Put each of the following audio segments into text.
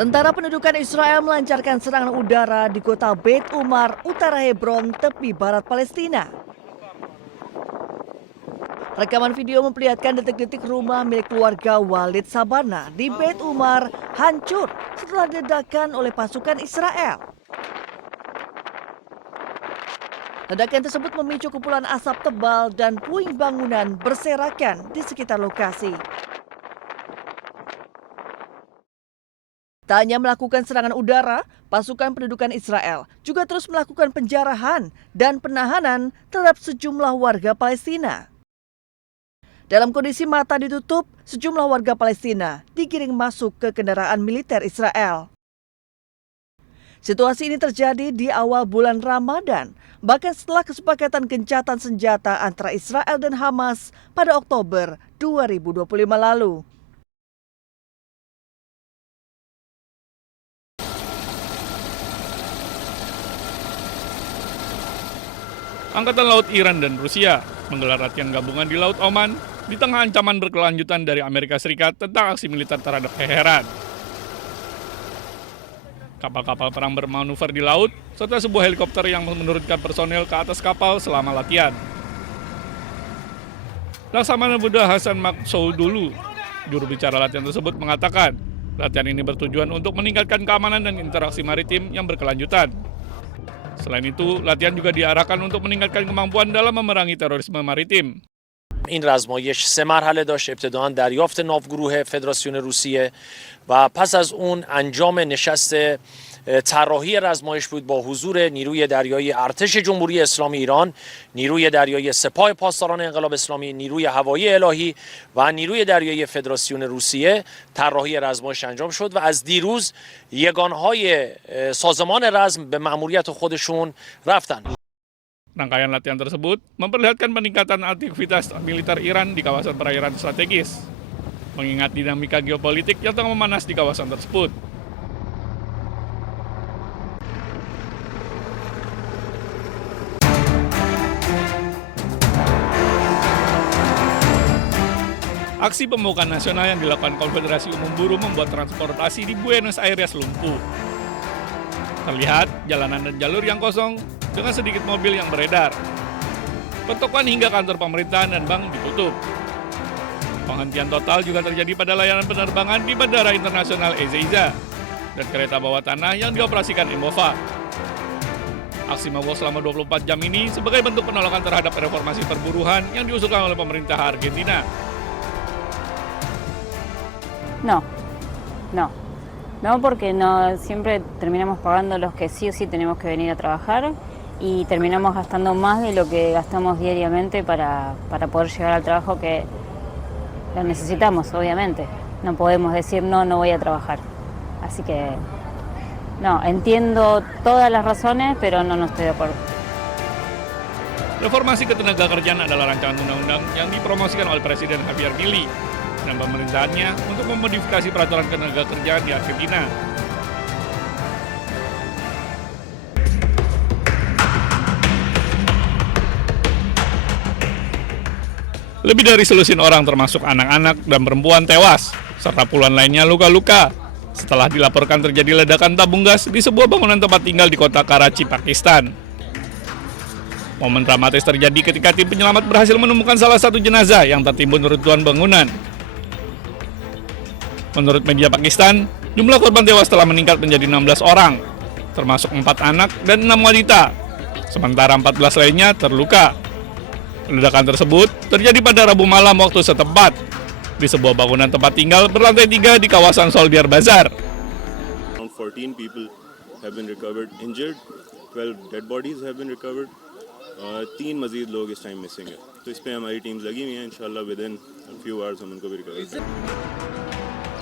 Tentara pendudukan Israel melancarkan serangan udara di kota Beit Umar, utara Hebron, tepi barat Palestina. Rekaman video memperlihatkan detik-detik rumah milik keluarga Walid Sabana di Beit Umar hancur setelah diledakkan oleh pasukan Israel. Ledakan tersebut memicu kepulan asap tebal dan puing bangunan berserakan di sekitar lokasi. Tak hanya melakukan serangan udara, pasukan pendudukan Israel juga terus melakukan penjarahan dan penahanan terhadap sejumlah warga Palestina. Dalam kondisi mata ditutup, sejumlah warga Palestina digiring masuk ke kendaraan militer Israel. Situasi ini terjadi di awal bulan Ramadan, bahkan setelah kesepakatan gencatan senjata antara Israel dan Hamas pada Oktober 2025 lalu. Angkatan Laut Iran dan Rusia menggelar latihan gabungan di Laut Oman di tengah ancaman berkelanjutan dari Amerika Serikat tentang aksi militer terhadap Teheran. Kapal-kapal perang bermanuver di laut, serta sebuah helikopter yang menurunkan personel ke atas kapal selama latihan. Laksamana Buddha Hasan Maksoudulu, juru bicara latihan tersebut, mengatakan latihan ini bertujuan untuk meningkatkan keamanan dan interaksi maritim yang berkelanjutan. Selain itu, latihan juga diarahkan untuk meningkatkan kemampuan dalam memerangi terorisme maritim. این رزمایش 3 مرحله داشت. ابتداً دریافت ناوگروه فدراسیون روسیه و پس از اون انجام نشست طراحی رزمایش بود با حضور نیروی دریایی ارتش جمهوری اسلامی ایران، نیروی دریایی سپاه پاسداران انقلاب اسلامی، نیروی هوایی الهی و نیروی دریایی فدراسیون روسیه. طراحی رزمایش انجام شد و از دیروز یگانهای سازمان رزم به مأموریت خودشون رفتن. Rangkaian latihan tersebut memperlihatkan peningkatan aktivitas militer Iran di kawasan perairan strategis, mengingat dinamika geopolitik yang tengah memanas di kawasan tersebut. Aksi pembukaan nasional yang dilakukan Konfederasi Umum Buruh membuat transportasi di Buenos Aires lumpuh. Terlihat jalanan dan jalur yang kosong dengan sedikit mobil yang beredar. Pertokoan hingga kantor pemerintahan dan bank ditutup. Penghentian total juga terjadi pada layanan penerbangan di Bandara Internasional Ezeiza dan kereta bawah tanah yang dioperasikan Emova. Aksi mogok selama 24 jam ini sebagai bentuk penolakan terhadap reformasi perburuhan yang diusulkan oleh pemerintah Argentina. No, porque no siempre terminamos pagando los que sí o sí tenemos que venir a trabajar y terminamos gastando más de lo que gastamos diariamente para poder llegar al trabajo que lo necesitamos, obviamente. No podemos decir no voy a trabajar. Así que no, entiendo todas las razones, pero no estoy de acuerdo. Reformasi ketenagakerjaan adalah rancangan undang-undang yang dipromosikan oleh Presiden Javier Milei dan pemerintahannya untuk memodifikasi peraturan ketenagakerjaan di Argentina. Lebih dari selusin orang termasuk anak-anak dan perempuan tewas, serta puluhan lainnya luka-luka setelah dilaporkan terjadi ledakan tabung gas di sebuah bangunan tempat tinggal di kota Karachi, Pakistan. Momen dramatis terjadi ketika tim penyelamat berhasil menemukan salah satu jenazah yang tertimbun reruntuhan bangunan. Menurut media Pakistan, jumlah korban tewas telah meningkat menjadi 16 orang, termasuk 4 anak dan 6 wanita, sementara 14 lainnya terluka. Ledakan tersebut terjadi pada Rabu malam waktu setempat, di sebuah bangunan tempat tinggal berlantai 3 di kawasan Soldier Bazar. 14 people have been recovered injured, 12 dead bodies have been recovered, 3 मजीद लोग इस time missing है. तो इस पे हमारी टीम्स लगी हुई हैं. इंशाल्लाह within a few hours हम उनको भी रिकवर करेंगे.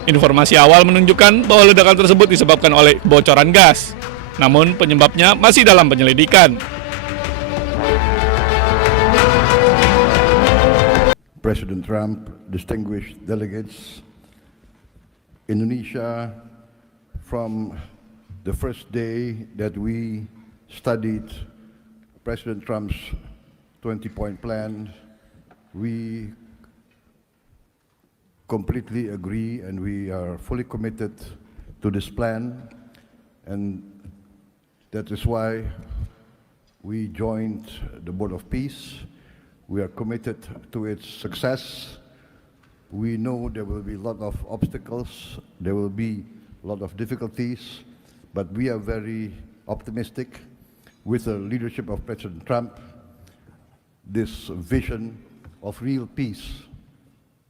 Informasi awal menunjukkan bahwa ledakan tersebut disebabkan oleh bocoran gas. Namun penyebabnya masih dalam penyelidikan. President Trump, distinguished delegates, Indonesia, from the first day that we studied President Trump's 20-point plan, we completely agree and we are fully committed to this plan, and that is why we joined the Board of Peace. We are committed to its success. We know there will be a lot of obstacles, there will be a lot of difficulties, but we are very optimistic with the leadership of President Trump. This vision of real peace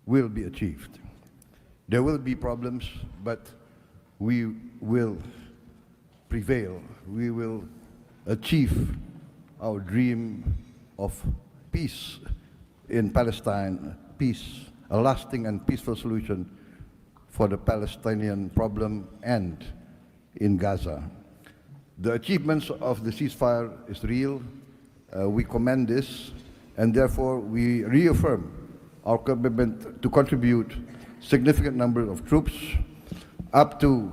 will be achieved. There will be problems, but we will prevail. We will achieve our dream of peace in Palestine, peace, a lasting and peaceful solution for the Palestinian problem and in Gaza. The achievements of the ceasefire is real. We commend this, and therefore we reaffirm our commitment to contribute significant number of troops, up to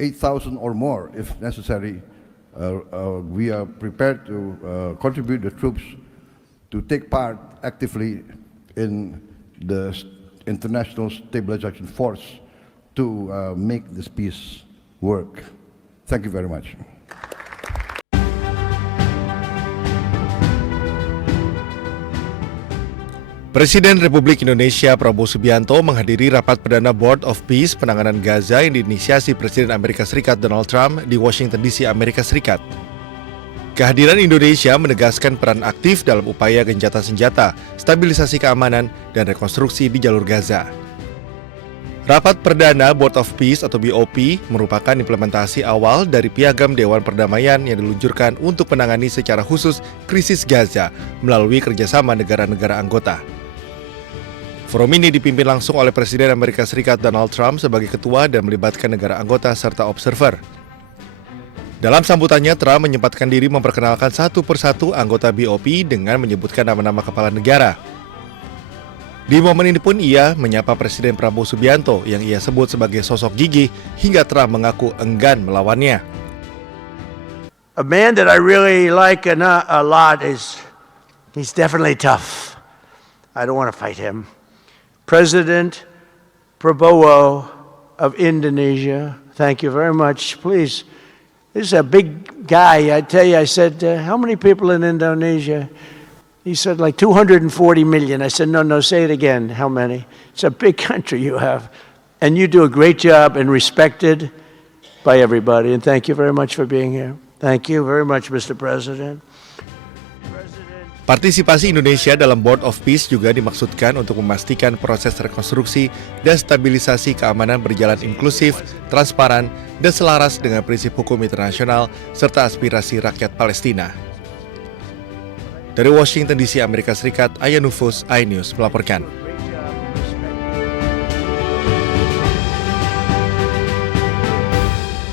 8,000 or more if necessary. We are prepared to contribute the troops to take part actively in the International Stabilization Force to make this peace work. Thank you very much. Presiden Republik Indonesia Prabowo Subianto menghadiri rapat perdana Board of Peace penanganan Gaza yang diinisiasi Presiden Amerika Serikat Donald Trump di Washington DC, Amerika Serikat. Kehadiran Indonesia menegaskan peran aktif dalam upaya gencatan senjata, stabilisasi keamanan, dan rekonstruksi di jalur Gaza. Rapat perdana Board of Peace atau BOP merupakan implementasi awal dari Piagam Dewan Perdamaian yang diluncurkan untuk menangani secara khusus krisis Gaza melalui kerjasama negara-negara anggota. Forum ini dipimpin langsung oleh Presiden Amerika Serikat Donald Trump sebagai ketua dan melibatkan negara anggota serta observer. Dalam sambutannya, Trump menyempatkan diri memperkenalkan satu persatu anggota BOP dengan menyebutkan nama-nama kepala negara. Di momen ini pun ia menyapa Presiden Prabowo Subianto yang ia sebut sebagai sosok gigih hingga Trump mengaku enggan melawannya. A man that I really like a lot he's definitely tough. I don't want to fight him. President Prabowo of Indonesia, thank you very much. Please, this is a big guy. I tell you, I said, how many people in Indonesia? He said like 240 million. I said, no, say it again. How many? It's a big country you have. And you do a great job and respected by everybody. And thank you very much for being here. Thank you very much, Mr. President. Partisipasi Indonesia dalam Board of Peace juga dimaksudkan untuk memastikan proses rekonstruksi dan stabilisasi keamanan berjalan inklusif, transparan, dan selaras dengan prinsip hukum internasional serta aspirasi rakyat Palestina. Dari Washington DC, Amerika Serikat, Aya Nufus, iNews melaporkan.